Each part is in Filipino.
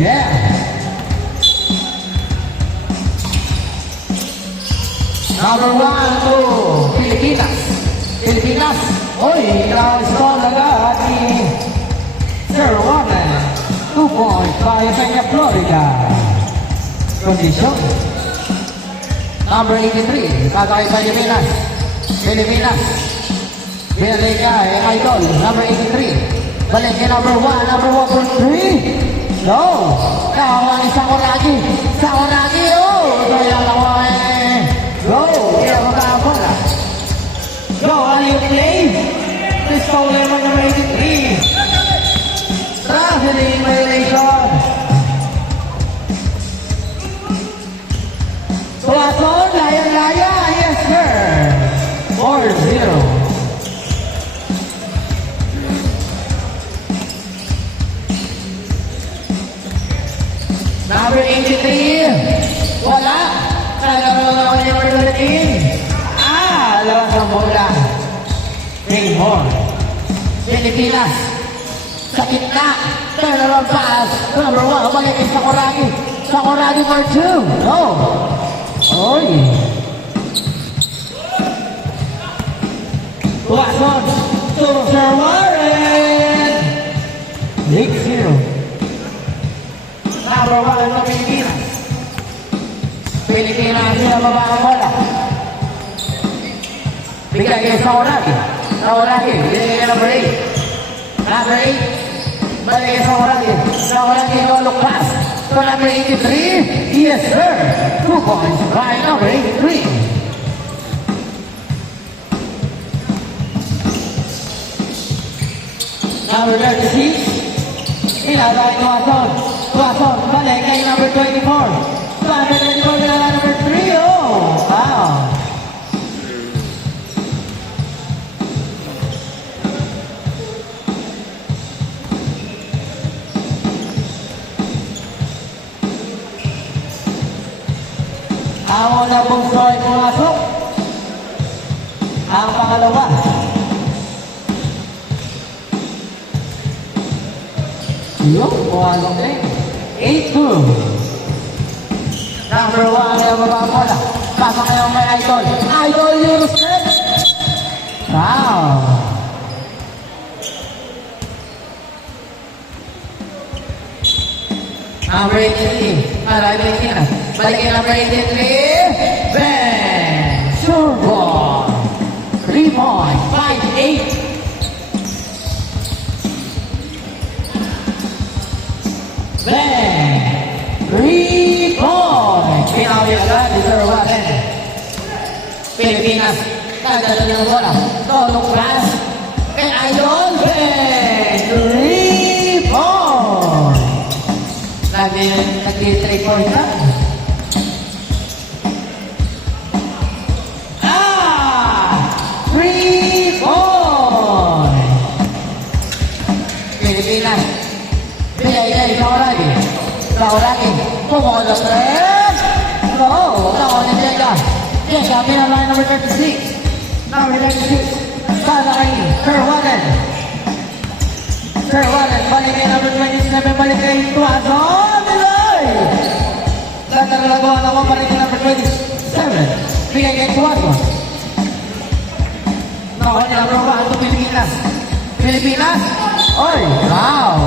Yeah. Number 1 to Pilipinas. Pilipinas. Oy, na-install agad ni Sir Warren. 2 points by Peña, Florida. Condition. Number 83, bagay Pilipinas. Pilipinas. Binalik niya, Idol. Number 83. Balik niya number 1. Number 1 for 3. No. Kawan ni Sakuragi. Sakuragi, oh. Kaya lawan. Go. Kaya magkakabola. Go, how you play? This foul lemon number 83. Tragedy violation. Tuwason, laya-laya. Yes, sir. 4-0. Number 83. Wala. Nagkaroon ako niya number 13. Lawas ang bola. Raymond. Pilipinas. Sa gitna. Turnaround pass. Number 1. Balik kay Sakuragi. Sakuragi for 2. No. Oy. Tuwason. To Sir Warren. 6-0. Number 1 ng Pilipinas. Pilipinas sila baba ang bola. Bigay kay Sakuragi. Sakuragi. Bigay kay number 8. Number 8. Balik kay Sakuragi. Sakuragi no look pass. To number 83. Yes sir. 2 points by number 83. Number 36. Ilagay Tuwason. Tuwason. Balik kay number 24. Number 24 na number 3. Oh. Wow. Ako na pong soy pumasok. Ang pangalawa. Yung pumasok din. 8-2. Number 1 ang mababola. Pasok kayo may Idol. Idol Houston. Wow. Number 83. Para Pilipinas. Balikin number 83. Bang! Sure ball. 3 points. 5-8. Bang! 3 points. Pinawi agad ni Sir Warren. Pilipinas. Nagdala ng bola. Tolong pass. And Idol. Bang! 3 points. Nag-3 points na. 3 points. Pilipinas. Bigay Sakuragi. Sakuragi. Pumulot rin. Go. Nakon ni Jega. Jega, pinalay number 36. Number 36. Salay. Sir Warren. Sir Warren. Balik kay number 27. Balik kay Tuwason. Bilay. Naglalagawa ako. Balik kay number 27. Bigay kay Tuwason. Nakon ni number 1 to Pilipinas. Pilipinas. Oy. Wow.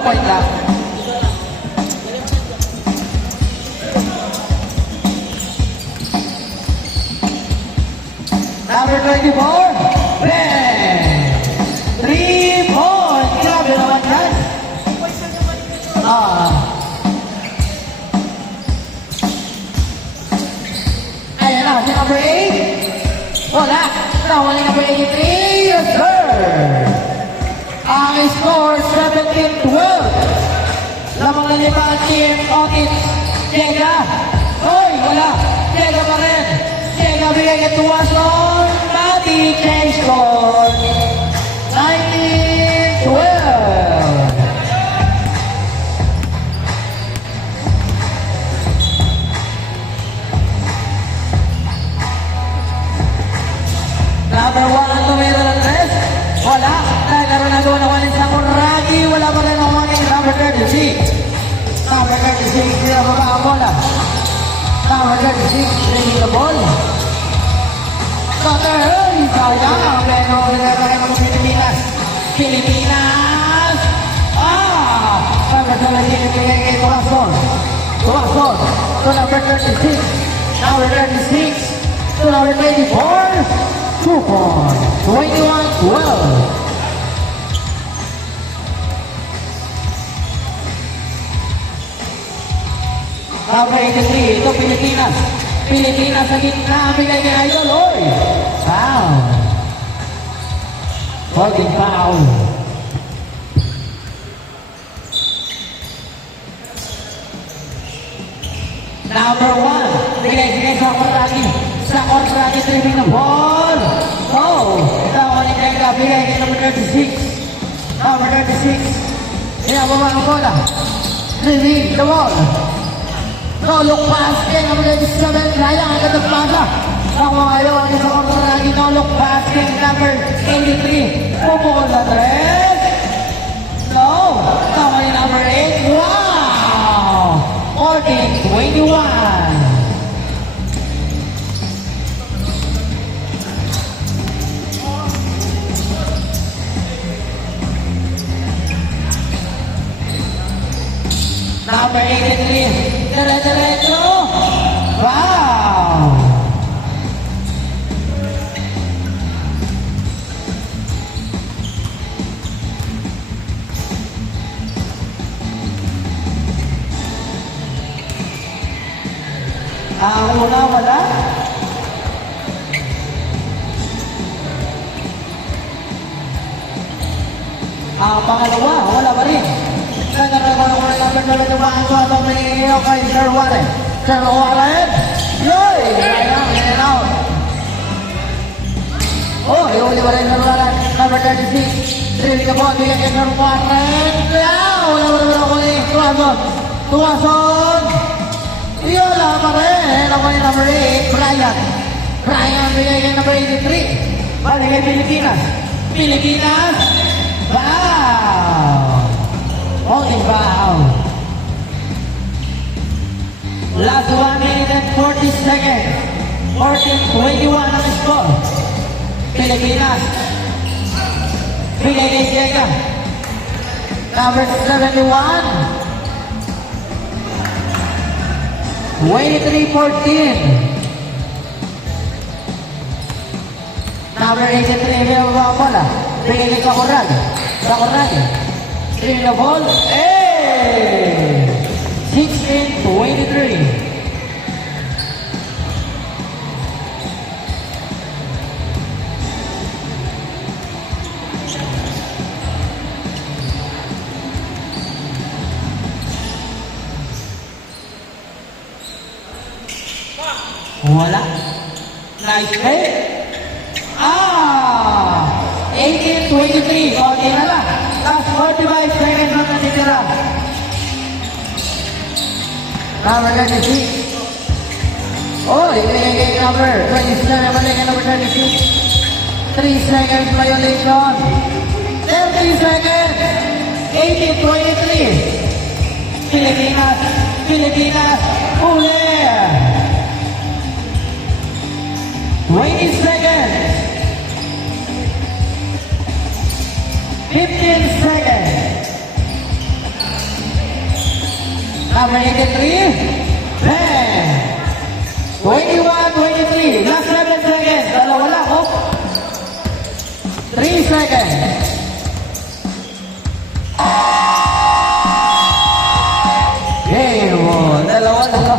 Point lang. Number 24. Bang! 3 points. Grabe naman yan. Ayan na, si number 8. Wala. Nawala ni number 83. Yes, sir. Ang score 17-12. Lamang na 5 team Otis. Jega. Hoy, wala. Jega pa rin. Jega bigay kay Tuwason. Mati change score. 19-12. Number 36. Number 36, pinababa ang bola. Number 36, ready the ball. Cutter, sayang. Pero nagkakaroon ng Pilipinas. Pilipinas! Number 17, pinigay kay Tuwason. Tuwason. To number 36. Number 36. To number 24. 2 points. 21-12. Number 83, ito Pilipinas. Pilipinas sa gitna, bigay kay Idol. Oy! Foul. Holding foul. Number 1, bigay sa Korraki. Sa Korraki, tripping the ball. Oh! Ito ako ni Tenga, bigay kay number 36. Number 36. Pinababa ang bola. Tripping the ball. No look pass kay number 87, sayang agad ang pasa. Ang mga ilaw sa Korraki, no look pass kay number 83. Pupukol na 3. No! Tama ni number 8. Wow! 14-21. Number 83. Dire-diretso. Wow! Ang una wala. Ang pangalawa, wala pa rin. Nagkakaroon ko ng number 7 ang suwato kay Sir Warren. Sir Warren! Yoy! Ayan, in and out. Oh, iuli pa rin Sir Warren. Number 36. Really ka po, bigyan kay Sir Warren. Wala pa rin ako ni Tuwason. Tuwason! Yola pa rin. Ako ni number 8, Brian. Brian, bigay kay number 83. Balik kay Pilipinas. Pilipinas! Wow! Holding foul. Last 1 minute and 40 seconds. 14-21 ang score. Pilipinas. Bigay kay Diego. Number 71. 23-14. Number 83, may mga bola. Bigay kay Kakurag. Kakurag. In the ball. Hey! 16-23. Wala. Nice play. 18-23. Okay na lang. Last 45 seconds na natitira. Number 36. Oh, ibigay kay number 27. Balik kay number 36. 3 seconds violation. 30 seconds. 18-23. Pilipinas. Pilipinas. Uli. 20 seconds. 15 seconds. Number 83. 10. 21-23. Last 7 seconds. Dalawa lang, oh. 3 seconds. Game on. Dalawa lang.